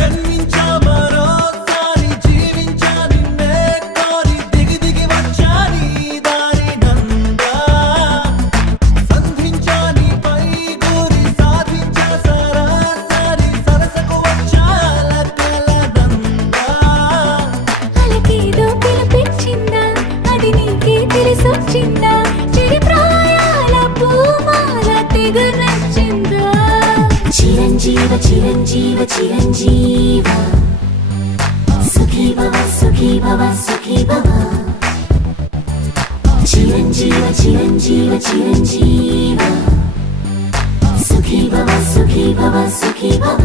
జన్మించా మరోసారి జీవించా నిన్నే కోరి దిగి దిగి వచ్చా నీ దారి నందా సంధించా నీపై గురి సాధించా సరాసరి సరసకు వచ్చా లక్కల నందా అలకేదో పిలిపించిందా అది నీకే తెలిసొచ్చిందా చిరి ప్రాయాల పూమాల తెగ నచ్చిందా చిరంజీవ చిరంజీవ చిరంజీవ సుఖీ భవ సుఖీ భవ సుఖీ భవ చిరంజీవ చిరంజీవ చిరంజీవ సుఖీ భవ సుఖీ భవ సుఖీ భవ